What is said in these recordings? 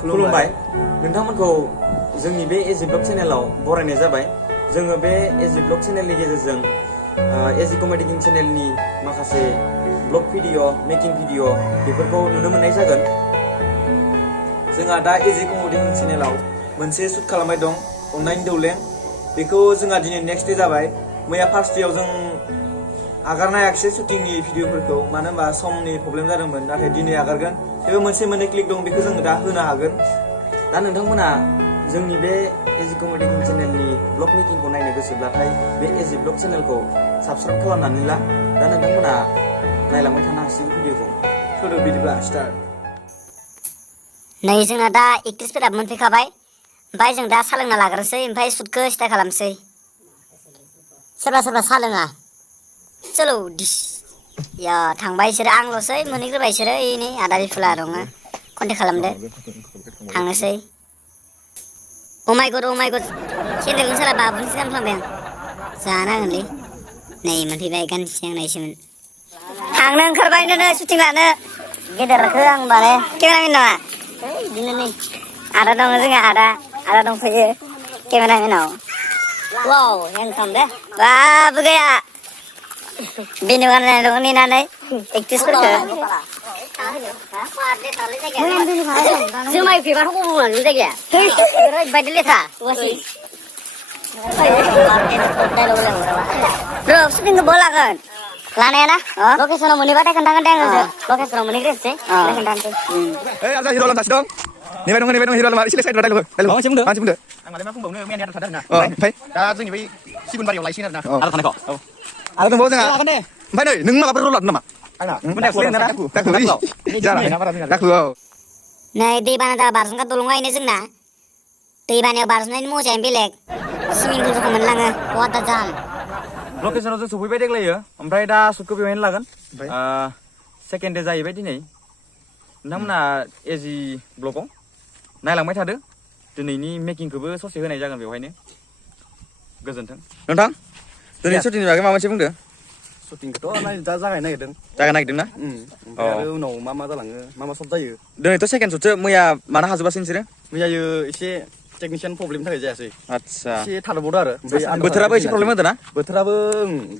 खुलुमबाय नोंथांमोनखौ जोंनि बे एजि ब्लग चेनेलाव बरायनाय जाबाय। जोङो बे एजि ब्लग चेनेलनि गेजेरजों एजि कमेडि किं चेनेलनि माखासे ब्लग भिडिअ मेकिं भिडिअ बेफोरखौ नुनो मोननाय जागोन। जोंहा दा एजि कमेडि किं चेनेलाव मोनसे शुट खालामनाय दं अन्नायनि दौलें। बेखौ जोंहा दिनै नेक्स्ट डे जाबाय। मैया फार्स्ट डेआव जों आगारनो हायाखिसै शुटिंनि भिडिअफोरखौ, मानो होनबा समनि प्रब्लेम जादोंमोन। नाथाय दिनै आगारगोन। बेबो मोनसे मोननै क्लिक दं, बेखौ जोङो दा होनो हागोन। दा नोंथांमोना जोंनि बे एजि कमेडि किं चेनेलनि ब्लग मेकिंखौ नायनो गोसोब्लाथाय बे एजि ब्लग चेनेलखौ साबस्क्राइब खालामनानै ला। दा नोंथांमोना नायलांबाय थानो हासिगोन भिडिअखौ। होदो बिदिब्ला स्टार्ट। नै जोंना दा एक्ट्रिसफोरा मोनफैखाबाय। ओमफ्राय जों दा सालोंना लाग्रोसै, ओमफ्राय शुटखौ स्टार्ट खालामसै। सोरबा सोरबा सालोङा चलो डिस या थांबाय इसोरो, आंल'सै मोनहैग्रोबाय इसोरो। नै आदा रिफुला दङ, कन्टेक्ट खालामदो थांनोसै। अ माय गड सेन्देलखौनो साला बाबुनिसो गानफ्लांबाय आं। जानांगोनलै। नै मोनफैबाय, गाननोसै आं नायसोमोन। थांनो ओंखारबाय नो शुटिं लानो। गेदेरखौ आं माने केमेरामेन नङा, बिदिनो नै आदा दङ जोंहा, आदा दंफैयो केमेरामेनाव। वाव हेन्डसाम दे। बाबु गैया बेनो गाननानै दङ नेनानै एक्ट्रिसफोरखौ। जुमाय फेबाथ' गबोमोन बे जायगाया। ओरैबायदि लेथ्रा र' शुटिंखौ बहा लागोन? लानाया ना लकेसनाव मोनहैबाथाय खोन्थागोन दे आङो। लकेसनाव मोनहैग्रोसै खोन्थानोसै। आजा हिर' लांगासिनो दं। नेबाय दं हिर' लामा एसे साइड दाइलग मानसि बुंदो। आं मालाय मा बुंबावनो, मैयानि आद्रा थादों आरोना। ओमफ्राय दा जोंनि बै सिगुनबारियाव लायसिगोन आरोना आद्रा थानायखौ। आरो दंबावो जोंहा। ओमफ्राय नै नों माबाफोर रल लादों नामा? आंना दाखु औ। नै दैबाना जाबा बारजुमग्रा दलङा इनो जोंना। दैबानायाव बारजुमनायनि मजायानो बेलेग, सुइमिं पुल रखम मोनलाङो। वाटार जाम। लकेसनाव जों सफैबाय देग्लायो। ओमफ्राय दा शुटखौ बेवहायनो लागोन। सेकेन्ड दे जाहैबाय दिनै। नोंथांमोना एजि ब्लगाव नायलांबाय थादो। दिनैनि मेकिंखौबो ससे होनाय जागोन बेवहायनो। गोजोन्थों नोंथां। दिनै शुटिंनि बागै माबा मोनसे बुंदो। शुटिंखौथ' दा जागायनो नागिरदों। जागायनो नागिरदों ना? ओमफ्राय आरो उनाव मा जालाङो, मा सर्ट जायो। दिनैथ' सेकेन्ड शुटसो। मैया मानो हाजोबासै नोंसोरो? मैयायो एसे टेकनिशियान प्रब्लेमनि थाखाय जायासै। आदसा एसे थालांबावदो आरो। बोथोराबो एसे प्रब्लेम होदों ना? बोथोराबो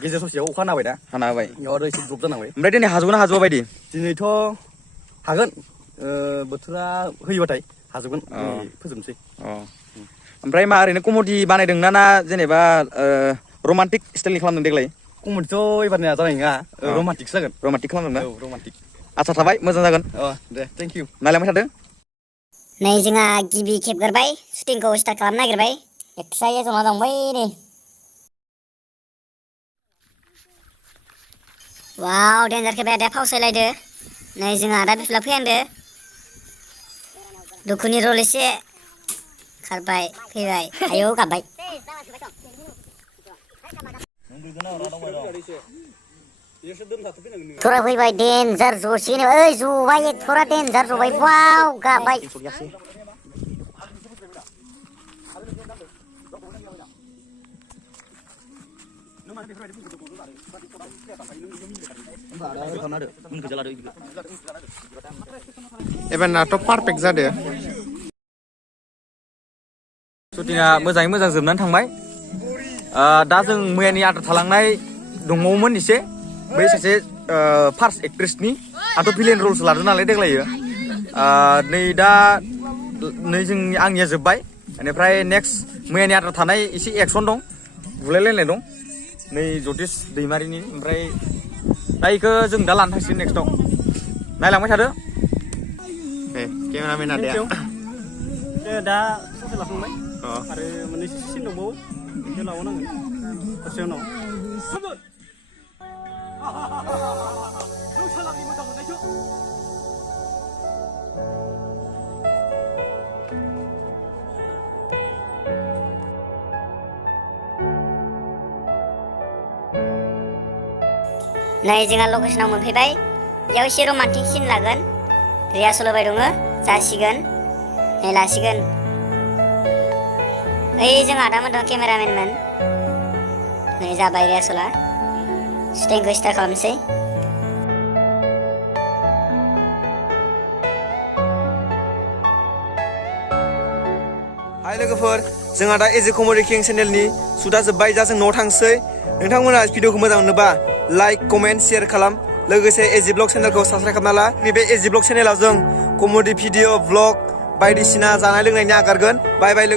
गेजेर ससेयाव अखा हाना होबाय दा। हाना होबाय। बेयाव आरो एसे द्रप जानांबाय। ओमफ्राय दिनै हाजोबगोन ना हाजोबा बायदि? दिनैथ' हागोन। बोथोरा होयोबाथाय हाजोबगोन। फोजोबनोसै। ओमफ्राय मा ओरैनो कमेडि बानायदों ना जेनेबा रमान्टिक स्टाइलनि खालामदों देग्लाय? कमेडिथ' एबारनिया जानाय नङा, रमान्टिकसो जागोन। रमान्टिक खालामदों ना? औ रमान्टिक। आसा थाबाय मोजां जागोन। दे थेंक इउ। नायलांबाय थादो। नै जोंहा गिबि खेबग्रोबाय, शुटिंखौ स्टार्ट खालामनो नागिरबाय। एक्ट्रिसा जना दंबाय नै। वाव डेन्जार खेबाय आदाया फावसायलायदो। नै जोंहा आदा बिफला फैहांदो। दुखुनि रल एसे खारबाय फैबाय, आयौ गाबबाय। थरा फैबाय डेन्जार जसिनो। ओइ जबाय एक्टरा डेन्जार जबाय। वाव गाबबाय। एबारनाथ' पारफेक्ट जादो। शुटिंआ मोजाङै मोजां जोबनानै थांबाय। दा जों मैयानि आद्रा थालांनाय दंबावोमोन एसे। बै सासे फार्स्ट एक्ट्रेसनि आंथ' भिलेन रलसो लादों नालाय देग्लायो। नै आंनिया जोब्बाय। बेनिफ्राय नेक्स्ट मैयानि आद्रा थानाय एसे एक्सन दं, बुलायलायनाय दं। नै जतिस दैमारिनि। ओमफ्राय दा बेखौ जों दा लानो थांसिगोन नेक्स्टआव। नायलांबाय थादो। केमेरामेन आदाया दा ससे लाखांबाय आरो मोननैसो सिन दंबावो, बेखौ लाबावनांगोन दसे उनाव। नै जोंहा लकेसनाव मोनफैबाय। बेयाव एसे रमान्टिक सिन लागोन। रिहार्सेल होबाय दङ, जासिगोन। नै लासिगोन। ओइ जों आदामोन दं केमेरामेनमोन। नै जाबाय रिहार्सेला। शुटिंखौ स्टार्ट खालामसै। हाय लोगोफोर जोंहा दा एजे कमेडि किं चेनेलनि सुदा जोब्बाय दा जों न'आव थांसै नोंथांमोना भिडिअखौ मोजां मोनोबा लाइक कमेन्ट शेयार खालाम लोगोसे एजि ब्लग चेनेलखौ साबस्क्राइब खालामना ला नैबे एजि ब्लग चेनेलाव जों कमेडि भिडिअ ब्लग बायदिसिना जानाय लोंनायनि आगारगोन बाय बाय।